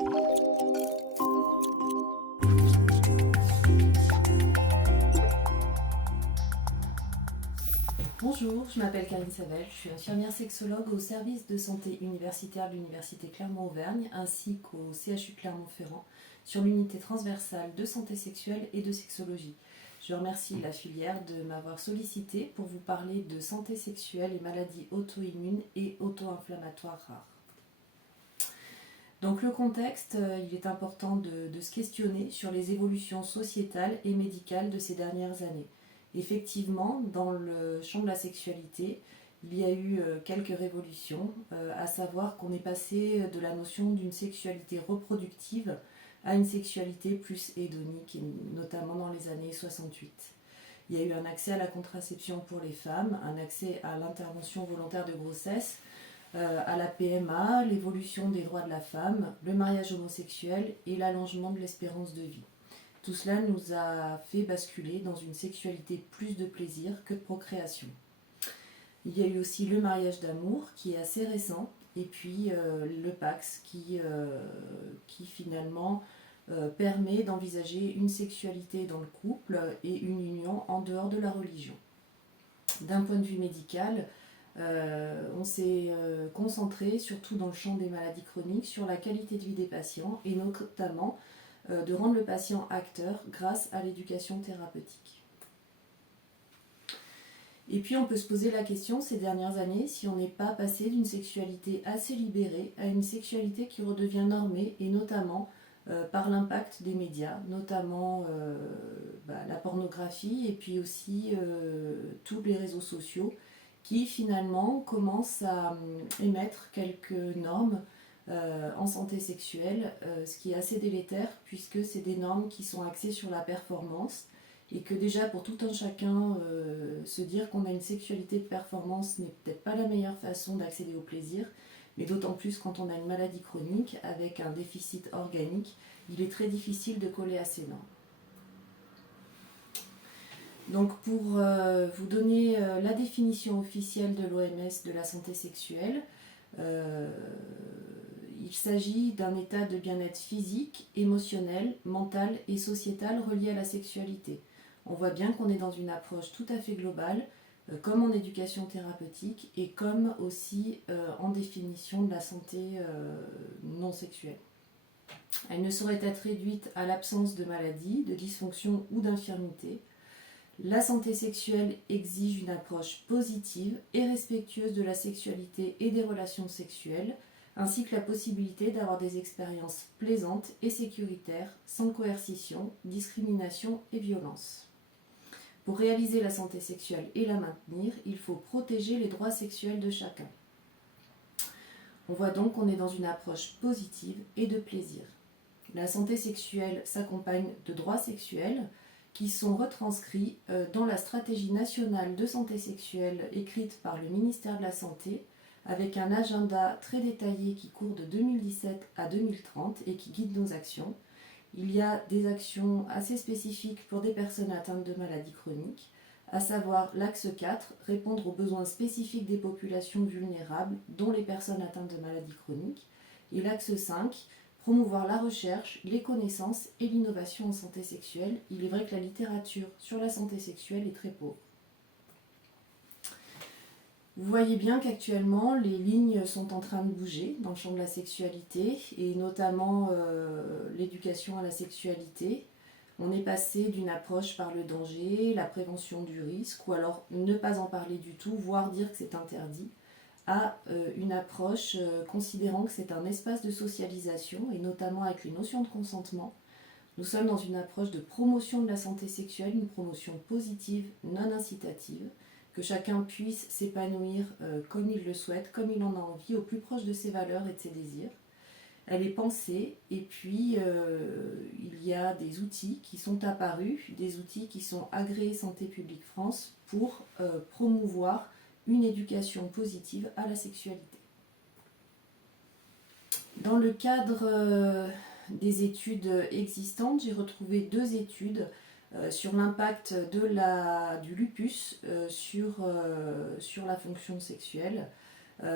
Bonjour, je m'appelle Karine Savel, je suis infirmière sexologue au service de santé universitaire de l'Université Clermont-Auvergne ainsi qu'au CHU Clermont-Ferrand sur l'unité transversale de santé sexuelle et de sexologie. Je remercie la filière de m'avoir sollicité pour vous parler de santé sexuelle et maladies auto-immunes et auto-inflammatoires rares. Donc le contexte, il est important de se questionner sur les évolutions sociétales et médicales de ces dernières années. Effectivement, dans le champ de la sexualité, il y a eu quelques révolutions, à savoir qu'on est passé de la notion d'une sexualité reproductive à une sexualité plus hédonique, notamment dans les années 68. Il y a eu un accès à la contraception pour les femmes, un accès à l'intervention volontaire de grossesse, à la PMA, l'évolution des droits de la femme, le mariage homosexuel et l'allongement de l'espérance de vie. Tout cela nous a fait basculer dans une sexualité plus de plaisir que de procréation. Il y a eu aussi le mariage d'amour qui est assez récent et puis le Pax qui finalement permet d'envisager une sexualité dans le couple et une union en dehors de la religion. D'un point de vue médical, on s'est concentré, surtout dans le champ des maladies chroniques, sur la qualité de vie des patients et notamment de rendre le patient acteur grâce à l'éducation thérapeutique. Et puis on peut se poser la question ces dernières années si on n'est pas passé d'une sexualité assez libérée à une sexualité qui redevient normée et notamment par l'impact des médias, notamment la pornographie et puis aussi tous les réseaux sociaux qui finalement commencent à émettre quelques normes en santé sexuelle, ce qui est assez délétère puisque c'est des normes qui sont axées sur la performance et que déjà pour tout un chacun, se dire qu'on a une sexualité de performance n'est peut-être pas la meilleure façon d'accéder au plaisir, mais d'autant plus quand on a une maladie chronique avec un déficit organique, il est très difficile de coller à ces normes. Donc pour vous donner la définition officielle de l'OMS de la santé sexuelle, il s'agit d'un état de bien-être physique, émotionnel, mental et sociétal relié à la sexualité. On voit bien qu'on est dans une approche tout à fait globale, comme en éducation thérapeutique et comme aussi en définition de la santé non sexuelle. Elle ne saurait être réduite à l'absence de maladie, de dysfonction ou d'infirmité. La santé sexuelle exige une approche positive et respectueuse de la sexualité et des relations sexuelles, ainsi que la possibilité d'avoir des expériences plaisantes et sécuritaires, sans coercition, discrimination et violence. Pour réaliser la santé sexuelle et la maintenir, il faut protéger les droits sexuels de chacun. On voit donc qu'on est dans une approche positive et de plaisir. La santé sexuelle s'accompagne de droits sexuels qui sont retranscrits dans la stratégie nationale de santé sexuelle écrite par le ministère de la Santé, avec un agenda très détaillé qui court de 2017 à 2030 et qui guide nos actions. Il y a des actions assez spécifiques pour des personnes atteintes de maladies chroniques, à savoir l'axe 4, répondre aux besoins spécifiques des populations vulnérables, dont les personnes atteintes de maladies chroniques, et l'axe 5, promouvoir la recherche, les connaissances et l'innovation en santé sexuelle. Il est vrai que la littérature sur la santé sexuelle est très pauvre. Vous voyez bien qu'actuellement, les lignes sont en train de bouger dans le champ de la sexualité et notamment l'éducation à la sexualité. On est passé d'une approche par le danger, la prévention du risque, ou alors ne pas en parler du tout, voire dire que c'est interdit, à une approche considérant que c'est un espace de socialisation, et notamment avec les notions de consentement. Nous sommes dans une approche de promotion de la santé sexuelle, une promotion positive, non incitative, que chacun puisse s'épanouir comme il le souhaite, comme il en a envie, au plus proche de ses valeurs et de ses désirs. Elle est pensée et puis il y a des outils qui sont apparus, des outils qui sont agréés Santé publique France pour promouvoir une éducation positive à la sexualité. Dans le cadre des études existantes, j'ai retrouvé 2 études sur l'impact du lupus sur la fonction sexuelle.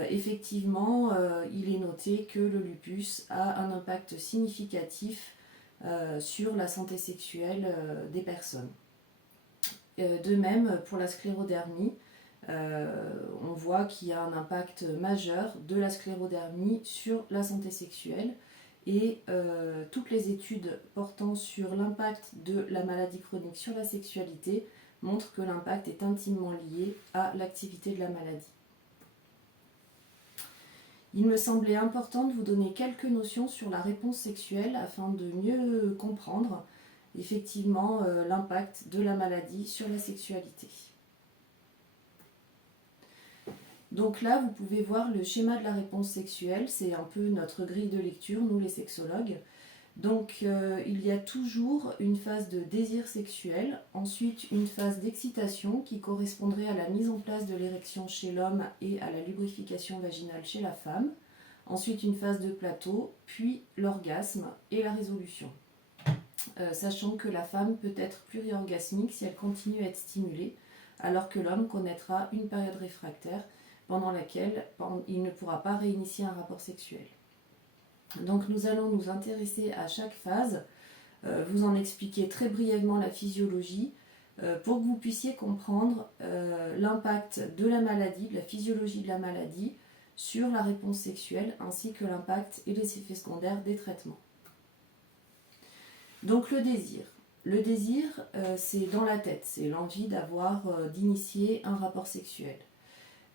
effectivement, il est noté que le lupus a un impact significatif sur la santé sexuelle des personnes. De même, pour la sclérodermie, on voit qu'il y a un impact majeur de la sclérodermie sur la santé sexuelle et toutes les études portant sur l'impact de la maladie chronique sur la sexualité montrent que l'impact est intimement lié à l'activité de la maladie. Il me semblait important de vous donner quelques notions sur la réponse sexuelle afin de mieux comprendre effectivement l'impact de la maladie sur la sexualité. Donc là, vous pouvez voir le schéma de la réponse sexuelle, c'est un peu notre grille de lecture, nous les sexologues. Donc il y a toujours une phase de désir sexuel, ensuite une phase d'excitation qui correspondrait à la mise en place de l'érection chez l'homme et à la lubrification vaginale chez la femme, ensuite une phase de plateau, puis l'orgasme et la résolution. Sachant que la femme peut être pluriorgasmique si elle continue à être stimulée, alors que l'homme connaîtra une période réfractaire pendant laquelle il ne pourra pas réinitier un rapport sexuel. Donc nous allons nous intéresser à chaque phase, vous en expliquer très brièvement la physiologie, pour que vous puissiez comprendre l'impact de la maladie, de la physiologie de la maladie, sur la réponse sexuelle, ainsi que l'impact et les effets secondaires des traitements. Donc le désir. Le désir, c'est dans la tête, c'est l'envie d'initier un rapport sexuel.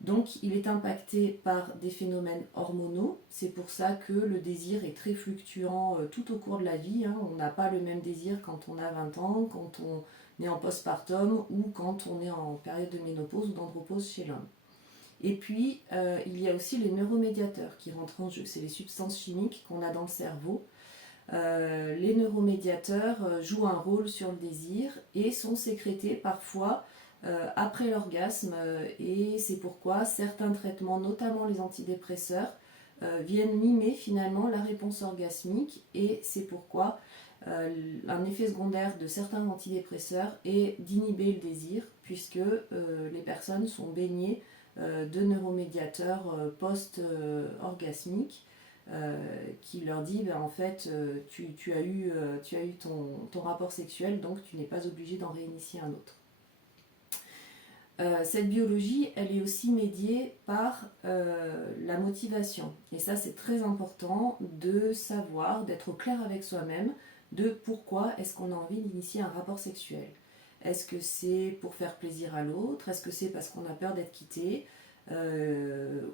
Donc il est impacté par des phénomènes hormonaux, c'est pour ça que le désir est très fluctuant tout au cours de la vie. On n'a pas le même désir quand on a 20 ans, quand on est en postpartum ou quand on est en période de ménopause ou d'andropause chez l'homme. Et puis il y a aussi les neuromédiateurs qui rentrent en jeu, c'est les substances chimiques qu'on a dans le cerveau. Les neuromédiateurs jouent un rôle sur le désir et sont sécrétés parfois après l'orgasme, et c'est pourquoi certains traitements, notamment les antidépresseurs, viennent mimer finalement la réponse orgasmique, et c'est pourquoi un effet secondaire de certains antidépresseurs est d'inhiber le désir, puisque les personnes sont baignées de neuromédiateurs post-orgasmiques qui leur dit en fait tu as eu ton rapport sexuel, donc tu n'es pas obligé d'en réinitier un autre. Cette biologie, elle est aussi médiée par la motivation. Et ça, c'est très important de savoir, d'être au clair avec soi-même de pourquoi est-ce qu'on a envie d'initier un rapport sexuel. Est-ce que c'est pour faire plaisir à l'autre? Est-ce que c'est parce qu'on a peur d'être quitté?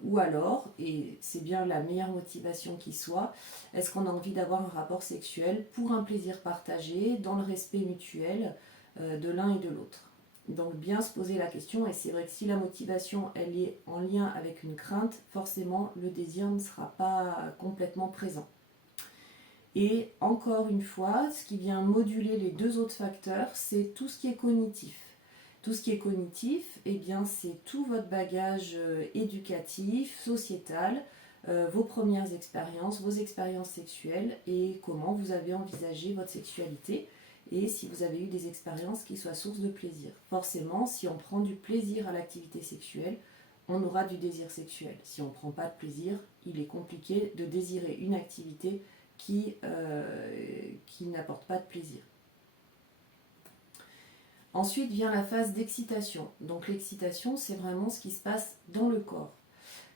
Ou alors, et c'est bien la meilleure motivation qui soit, est-ce qu'on a envie d'avoir un rapport sexuel pour un plaisir partagé, dans le respect mutuel de l'un et de l'autre? Donc bien se poser la question, et c'est vrai que si la motivation elle est en lien avec une crainte, forcément le désir ne sera pas complètement présent. Et encore une fois, ce qui vient moduler les deux autres facteurs, c'est tout ce qui est cognitif. Tout ce qui est cognitif, eh bien, c'est tout votre bagage éducatif, sociétal, vos premières expériences, vos expériences sexuelles et comment vous avez envisagé votre sexualité et si vous avez eu des expériences qui soient source de plaisir. Forcément, si on prend du plaisir à l'activité sexuelle, on aura du désir sexuel. Si on ne prend pas de plaisir, il est compliqué de désirer une activité qui n'apporte pas de plaisir. Ensuite vient la phase d'excitation. Donc l'excitation, c'est vraiment ce qui se passe dans le corps.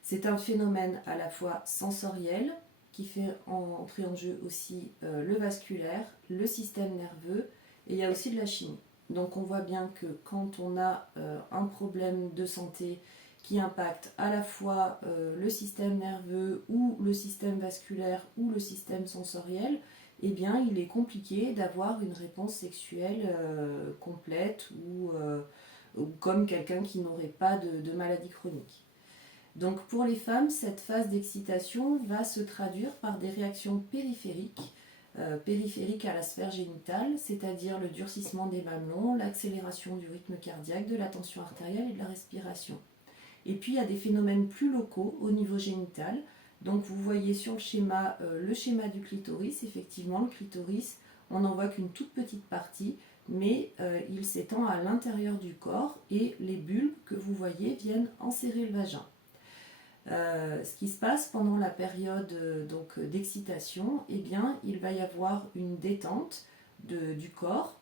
C'est un phénomène à la fois sensoriel, qui fait entrer en jeu aussi le vasculaire, le système nerveux, et il y a aussi de la chimie. Donc on voit bien que quand on a un problème de santé qui impacte à la fois le système nerveux ou le système vasculaire ou le système sensoriel, eh bien il est compliqué d'avoir une réponse sexuelle complète ou comme quelqu'un qui n'aurait pas de maladie chronique. Donc pour les femmes, cette phase d'excitation va se traduire par des réactions périphériques à la sphère génitale, c'est-à-dire le durcissement des mamelons, l'accélération du rythme cardiaque, de la tension artérielle et de la respiration. Et puis il y a des phénomènes plus locaux au niveau génital. Donc vous voyez sur le schéma du clitoris, effectivement le clitoris, on n'en voit qu'une toute petite partie, mais il s'étend à l'intérieur du corps et les bulbes que vous voyez viennent enserrer le vagin. Ce qui se passe pendant la période d'excitation, eh bien, il va y avoir une détente du corps,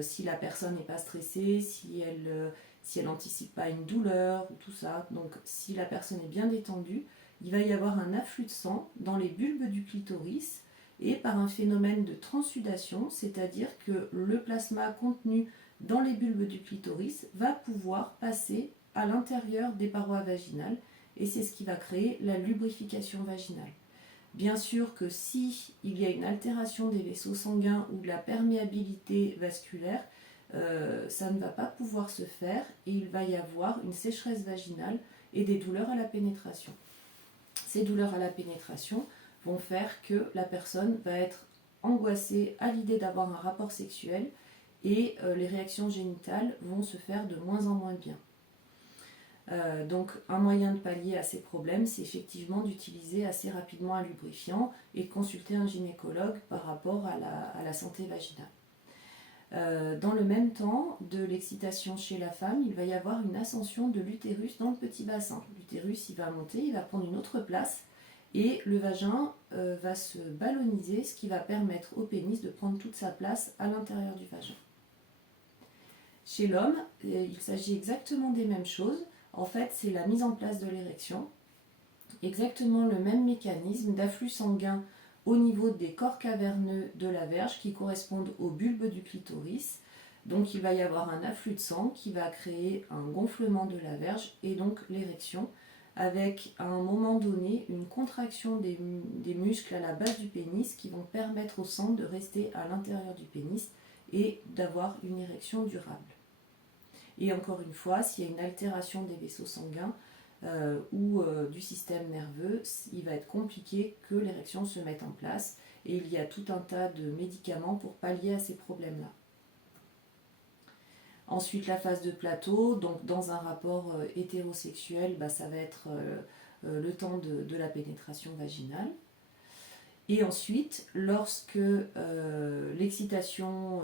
si la personne n'est pas stressée, si elle n'anticipe pas une douleur, tout ça. Donc si la personne est bien détendue, il va y avoir un afflux de sang dans les bulbes du clitoris et par un phénomène de transsudation, c'est-à-dire que le plasma contenu dans les bulbes du clitoris va pouvoir passer à l'intérieur des parois vaginales et c'est ce qui va créer la lubrification vaginale. Bien sûr que si il y a une altération des vaisseaux sanguins ou de la perméabilité vasculaire, ça ne va pas pouvoir se faire et il va y avoir une sécheresse vaginale et des douleurs à la pénétration. Ces douleurs à la pénétration vont faire que la personne va être angoissée à l'idée d'avoir un rapport sexuel et les réactions génitales vont se faire de moins en moins bien. Donc un moyen de pallier à ces problèmes, c'est effectivement d'utiliser assez rapidement un lubrifiant et de consulter un gynécologue par rapport à la santé vaginale. Dans le même temps, de l'excitation chez la femme, il va y avoir une ascension de l'utérus dans le petit bassin. L'utérus, il va monter, il va prendre une autre place et le vagin va se ballonniser, ce qui va permettre au pénis de prendre toute sa place à l'intérieur du vagin. Chez l'homme, il s'agit exactement des mêmes choses. En fait, c'est la mise en place de l'érection, exactement le même mécanisme d'afflux sanguin au niveau des corps caverneux de la verge qui correspondent aux bulbes du clitoris. Donc il va y avoir un afflux de sang qui va créer un gonflement de la verge et donc l'érection, avec à un moment donné une contraction des muscles à la base du pénis qui vont permettre au sang de rester à l'intérieur du pénis et d'avoir une érection durable. Et encore une fois, s'il y a une altération des vaisseaux sanguins ou du système nerveux, il va être compliqué que l'érection se mette en place. Et il y a tout un tas de médicaments pour pallier à ces problèmes-là. Ensuite, la phase de plateau, donc dans un rapport hétérosexuel, ça va être le temps de la pénétration vaginale. Et ensuite, lorsque l'excitation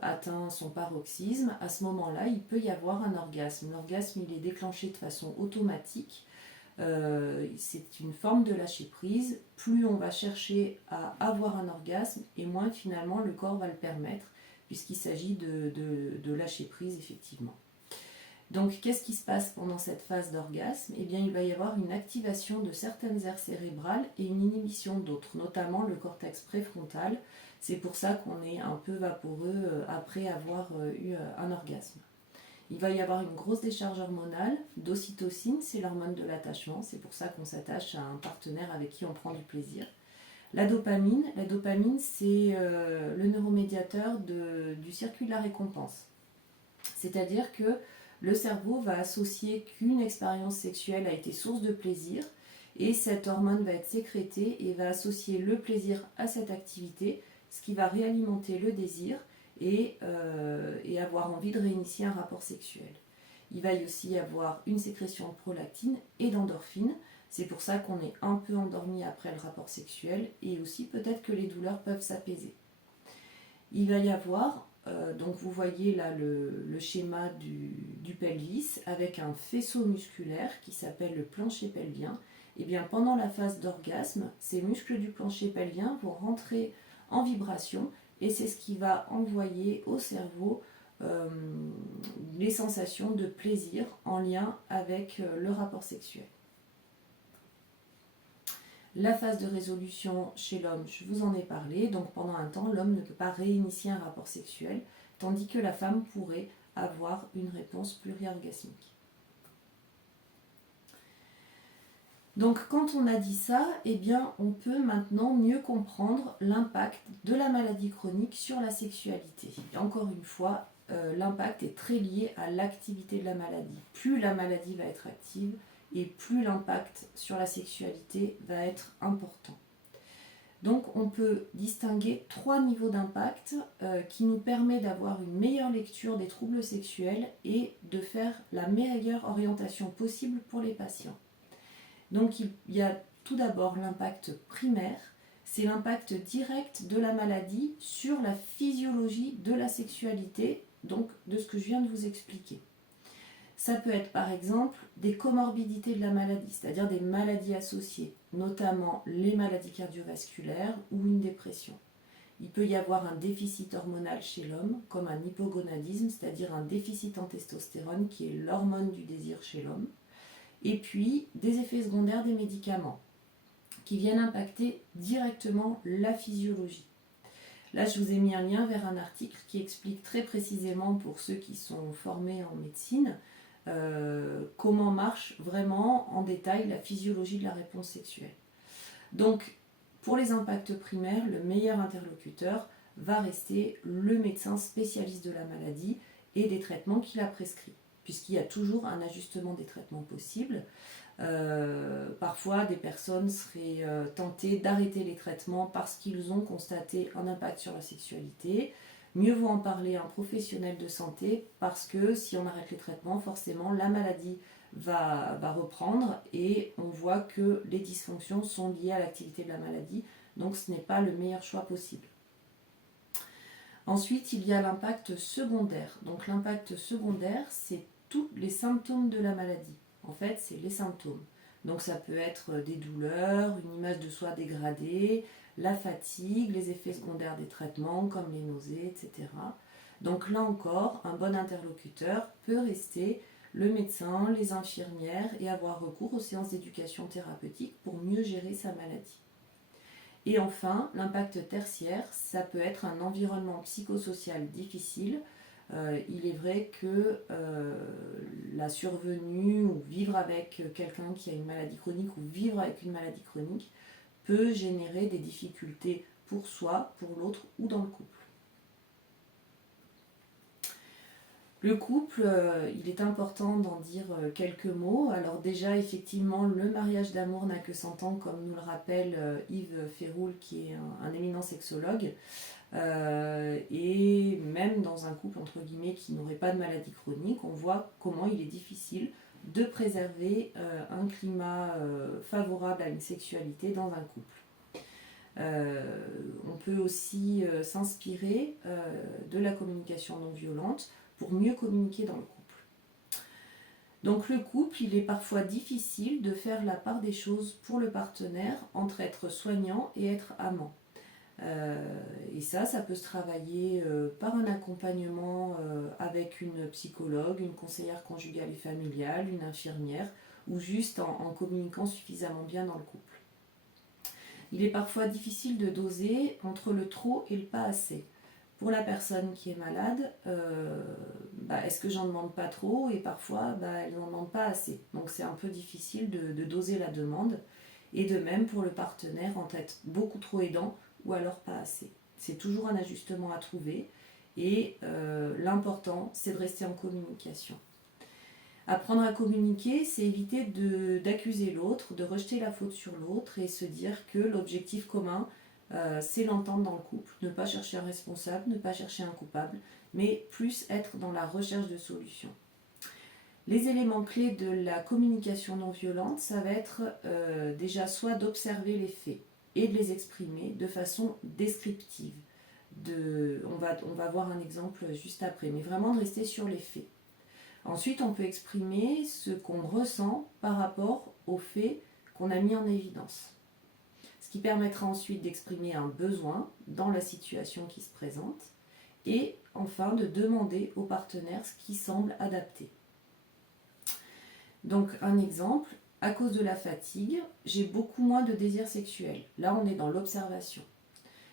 atteint son paroxysme, à ce moment-là, il peut y avoir un orgasme. L'orgasme, il est déclenché de façon automatique. C'est une forme de lâcher prise. Plus on va chercher à avoir un orgasme, et moins finalement le corps va le permettre, puisqu'il s'agit de lâcher prise effectivement. Donc, qu'est-ce qui se passe pendant cette phase d'orgasme ? Eh bien, il va y avoir une activation de certaines aires cérébrales et une inhibition d'autres, notamment le cortex préfrontal. C'est pour ça qu'on est un peu vaporeux après avoir eu un orgasme. Il va y avoir une grosse décharge hormonale d'ocytocine, c'est l'hormone de l'attachement, c'est pour ça qu'on s'attache à un partenaire avec qui on prend du plaisir. La dopamine c'est le neuromédiateur du circuit de la récompense. C'est-à-dire que le cerveau va associer qu'une expérience sexuelle a été source de plaisir et cette hormone va être sécrétée et va associer le plaisir à cette activité, ce qui va réalimenter le désir et avoir envie de réinitier un rapport sexuel. Il va aussi y avoir une sécrétion de prolactine et d'endorphine. C'est pour ça qu'on est un peu endormi après le rapport sexuel et aussi peut-être que les douleurs peuvent s'apaiser. Il va y avoir donc vous voyez là le schéma du pelvis avec un faisceau musculaire qui s'appelle le plancher pelvien. Et bien pendant la phase d'orgasme, ces muscles du plancher pelvien vont rentrer en vibration et c'est ce qui va envoyer au cerveau les sensations de plaisir en lien avec le rapport sexuel. La phase de résolution chez l'homme, je vous en ai parlé, donc pendant un temps, l'homme ne peut pas réinitier un rapport sexuel, tandis que la femme pourrait avoir une réponse pluriorgasmique. Donc quand on a dit ça, eh bien, on peut maintenant mieux comprendre l'impact de la maladie chronique sur la sexualité. Et encore une fois, l'impact est très lié à l'activité de la maladie. Plus la maladie va être active, et plus l'impact sur la sexualité va être important. Donc on peut distinguer 3 niveaux d'impact qui nous permet d'avoir une meilleure lecture des troubles sexuels et de faire la meilleure orientation possible pour les patients. Donc il y a tout d'abord l'impact primaire, c'est l'impact direct de la maladie sur la physiologie de la sexualité, donc de ce que je viens de vous expliquer. Ça peut être par exemple des comorbidités de la maladie, c'est-à-dire des maladies associées, notamment les maladies cardiovasculaires ou une dépression. Il peut y avoir un déficit hormonal chez l'homme, comme un hypogonadisme, c'est-à-dire un déficit en testostérone, qui est l'hormone du désir chez l'homme. Et puis des effets secondaires des médicaments, qui viennent impacter directement la physiologie. Là, je vous ai mis un lien vers un article qui explique très précisément, pour ceux qui sont formés en médecine, comment marche vraiment en détail la physiologie de la réponse sexuelle. Donc, pour les impacts primaires, le meilleur interlocuteur va rester le médecin spécialiste de la maladie et des traitements qu'il a prescrits, puisqu'il y a toujours un ajustement des traitements possibles. Parfois, des personnes seraient tentées d'arrêter les traitements parce qu'ils ont constaté un impact sur la sexualité. Mieux vaut en parler à un professionnel de santé, parce que si on arrête les traitements, forcément la maladie va reprendre et on voit que les dysfonctions sont liées à l'activité de la maladie, donc ce n'est pas le meilleur choix possible. Ensuite, il y a l'impact secondaire. Donc l'impact secondaire, c'est tous les symptômes de la maladie. En fait, c'est les symptômes. Donc ça peut être des douleurs, une image de soi dégradée, la fatigue, les effets secondaires des traitements comme les nausées, etc. Donc là encore, un bon interlocuteur peut rester le médecin, les infirmières et avoir recours aux séances d'éducation thérapeutique pour mieux gérer sa maladie. Et enfin, l'impact tertiaire, ça peut être un environnement psychosocial difficile. Il est vrai que la survenue ou vivre avec quelqu'un qui a une maladie chronique ou vivre avec une maladie chronique peut générer des difficultés pour soi, pour l'autre ou dans le couple. Le couple, il est important d'en dire quelques mots. Alors déjà, effectivement, le mariage d'amour n'a que 100 ans, comme nous le rappelle Yves Féroul, qui est un éminent sexologue. Et même dans un couple, entre guillemets, qui n'aurait pas de maladie chronique, on voit comment il est difficile de préserver un climat favorable à une sexualité dans un couple. On peut aussi s'inspirer de la communication non violente pour mieux communiquer dans le couple. Donc le couple, il est parfois difficile de faire la part des choses pour le partenaire entre être soignant et être amant. Et ça peut se travailler par un accompagnement avec une psychologue, une conseillère conjugale et familiale, une infirmière, ou juste en communiquant suffisamment bien dans le couple. Il est parfois difficile de doser entre le trop et le pas assez. Pour la personne qui est malade, est-ce que j'en demande pas trop? Et parfois, elle n'en demande pas assez. Donc c'est un peu difficile de doser la demande. Et de même pour le partenaire, en être beaucoup trop aidant ou alors pas assez. C'est toujours un ajustement à trouver. Et l'important, c'est de rester en communication. Apprendre à communiquer, c'est éviter d'accuser l'autre, de rejeter la faute sur l'autre et se dire que l'objectif commun, c'est l'entente dans le couple, ne pas chercher un responsable, ne pas chercher un coupable, mais plus être dans la recherche de solutions. Les éléments clés de la communication non violente, ça va être déjà soit d'observer les faits et de les exprimer de façon descriptive. On va voir un exemple juste après, mais vraiment de rester sur les faits. Ensuite, on peut exprimer ce qu'on ressent par rapport aux faits qu'on a mis en évidence. Ce qui permettra ensuite d'exprimer un besoin dans la situation qui se présente et enfin de demander au partenaire ce qui semble adapté. Donc un exemple, à cause de la fatigue, j'ai beaucoup moins de désir sexuel. Là, on est dans l'observation.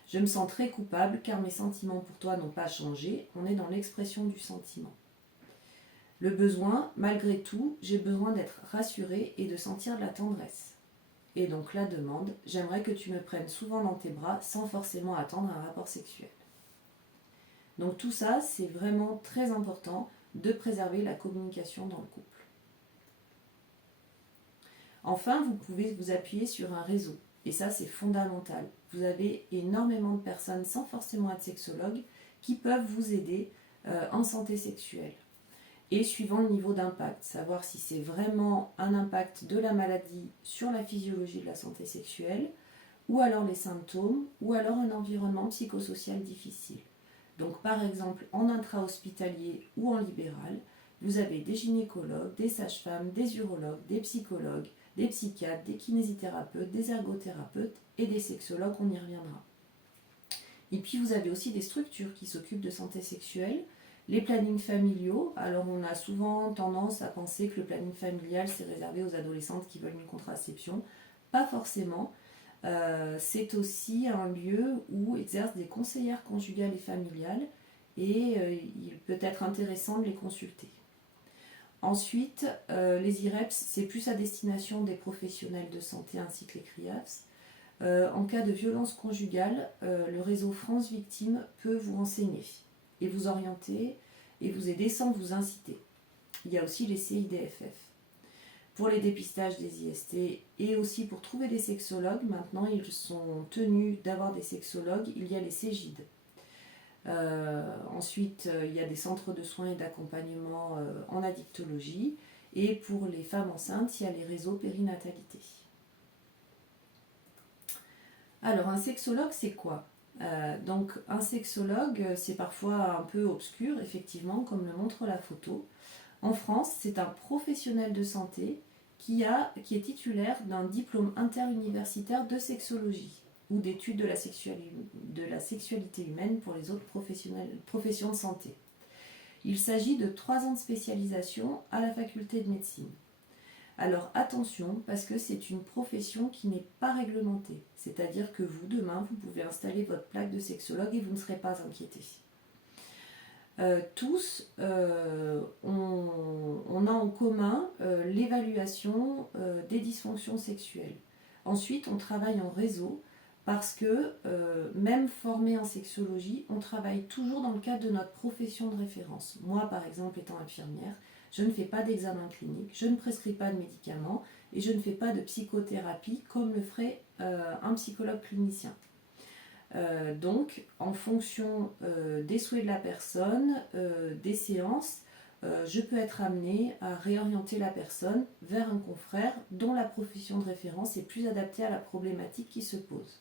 Je me sens très coupable car mes sentiments pour toi n'ont pas changé. On est dans l'expression du sentiment. Le besoin, malgré tout, j'ai besoin d'être rassurée et de sentir de la tendresse. Et donc la demande, j'aimerais que tu me prennes souvent dans tes bras sans forcément attendre un rapport sexuel. Donc tout ça, c'est vraiment très important de préserver la communication dans le couple. Enfin, vous pouvez vous appuyer sur un réseau. Et ça, c'est fondamental. Vous avez énormément de personnes, sans forcément être sexologue, qui peuvent vous aider en santé sexuelle. Et suivant le niveau d'impact, savoir si c'est vraiment un impact de la maladie sur la physiologie de la santé sexuelle, ou alors les symptômes, ou alors un environnement psychosocial difficile. Donc par exemple en intra-hospitalier ou en libéral, Vous avez des gynécologues, des sages-femmes, des urologues, des psychologues, des psychiatres, des kinésithérapeutes, des ergothérapeutes et des sexologues, on y reviendra. Et puis vous avez aussi des structures qui s'occupent de santé sexuelle, les plannings familiaux. Alors on a souvent tendance à penser que le planning familial c'est réservé aux adolescentes qui veulent une contraception. Pas forcément. C'est aussi un lieu où exercent des conseillères conjugales et familiales et il peut être intéressant de les consulter. Ensuite, les IREPS, c'est plus à destination des professionnels de santé ainsi que les CRIAFS. En cas de violence conjugale, le réseau France Victimes peut vous renseigner et vous orienter et vous aider sans vous inciter. Il y a aussi les CIDFF. Pour les dépistages des IST et aussi pour trouver des sexologues, maintenant ils sont tenus d'avoir des sexologues, il y a les CEGID. Ensuite, il y a des centres de soins et d'accompagnement en addictologie. Et pour les femmes enceintes, il y a les réseaux périnatalité. Alors, un sexologue, c'est quoi ? Donc, un sexologue, c'est parfois un peu obscur, effectivement, comme le montre la photo. En France, c'est un professionnel de santé qui est titulaire d'un diplôme interuniversitaire de sexologie ou d'études de la sexualité humaine pour les autres professions de santé. Il s'agit de 3 ans de spécialisation à la faculté de médecine. Alors attention, parce que c'est une profession qui n'est pas réglementée. C'est-à-dire que vous, demain, vous pouvez installer votre plaque de sexologue et vous ne serez pas inquiété. Tous, on a en commun l'évaluation des dysfonctions sexuelles. Ensuite, on travaille en réseau parce que, même formé en sexologie, on travaille toujours dans le cadre de notre profession de référence. Moi, par exemple, étant infirmière, je ne fais pas d'examen clinique, je ne prescris pas de médicaments et je ne fais pas de psychothérapie comme le ferait un psychologue clinicien. Donc, en fonction des souhaits de la personne, des séances, je peux être amenée à réorienter la personne vers un confrère dont la profession de référence est plus adaptée à la problématique qui se pose.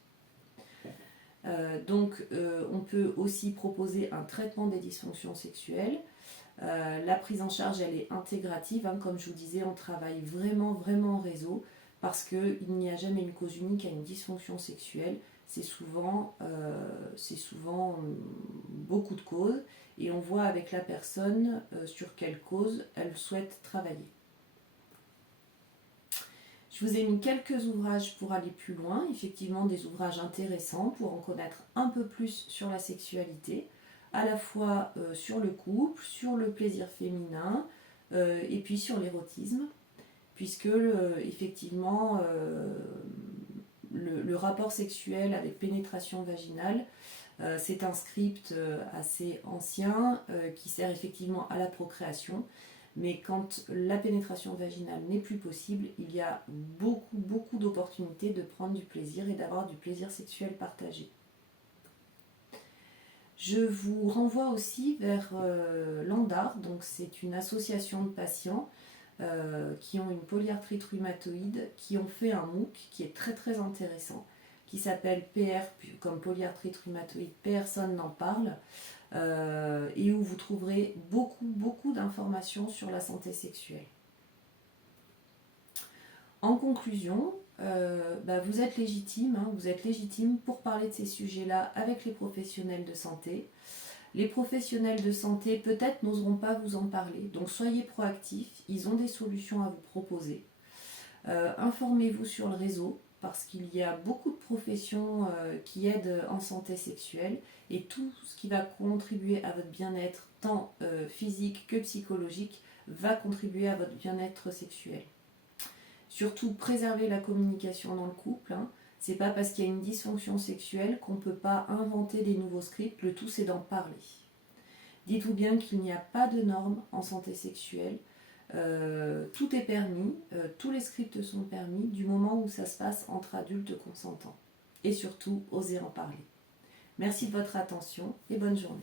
Donc, on peut aussi proposer un traitement des dysfonctions sexuelles. La prise en charge, elle est intégrative. Hein, comme je vous disais, on travaille vraiment en réseau parce qu'il n'y a jamais une cause unique à une dysfonction sexuelle. C'est souvent beaucoup de causes et on voit avec la personne sur quelle cause elle souhaite travailler. Je vous ai mis quelques ouvrages pour aller plus loin, effectivement des ouvrages intéressants pour en connaître un peu plus sur la sexualité, à la fois sur le couple, sur le plaisir féminin et puis sur l'érotisme, puisque effectivement le rapport sexuel avec pénétration vaginale, c'est un script assez ancien qui sert effectivement à la procréation. Mais quand la pénétration vaginale n'est plus possible, il y a beaucoup d'opportunités de prendre du plaisir et d'avoir du plaisir sexuel partagé. Je vous renvoie aussi vers l'ANDAR, donc c'est une association de patients qui ont une polyarthrite rhumatoïde, qui ont fait un MOOC qui est très intéressant, qui s'appelle PR comme polyarthrite rhumatoïde, personne n'en parle. Et où vous trouverez beaucoup d'informations sur la santé sexuelle. En conclusion, vous êtes légitime, vous êtes légitime pour parler de ces sujets-là avec les professionnels de santé. Les professionnels de santé peut-être n'oseront pas vous en parler, donc soyez proactifs, ils ont des solutions à vous proposer. Informez-vous sur le réseau, parce qu'il y a beaucoup de professions qui aident en santé sexuelle et tout ce qui va contribuer à votre bien-être, tant physique que psychologique, va contribuer à votre bien-être sexuel. Surtout, préservez la communication dans le couple. C'est pas parce qu'il y a une dysfonction sexuelle qu'on ne peut pas inventer des nouveaux scripts, le tout c'est d'en parler. Dites-vous bien qu'il n'y a pas de normes en santé sexuelle. Tout est permis, tous les scripts sont permis du moment où ça se passe entre adultes consentants. Et surtout, osez en parler. Merci de votre attention et bonne journée.